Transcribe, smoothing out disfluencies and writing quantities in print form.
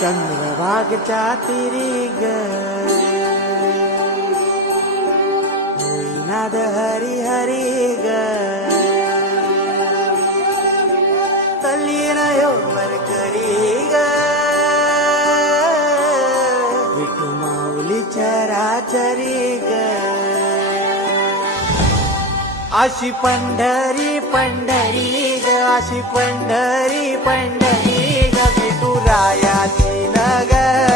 चंद्रभागच्या तिरी ग होईनाद हरी हरी ग तल्लीन यो वरकरी ग विठू माऊली चराचरी ग अशी पंढरी पंढरी ग अशी पंढरी पंढरी ग विठू रायाची नगर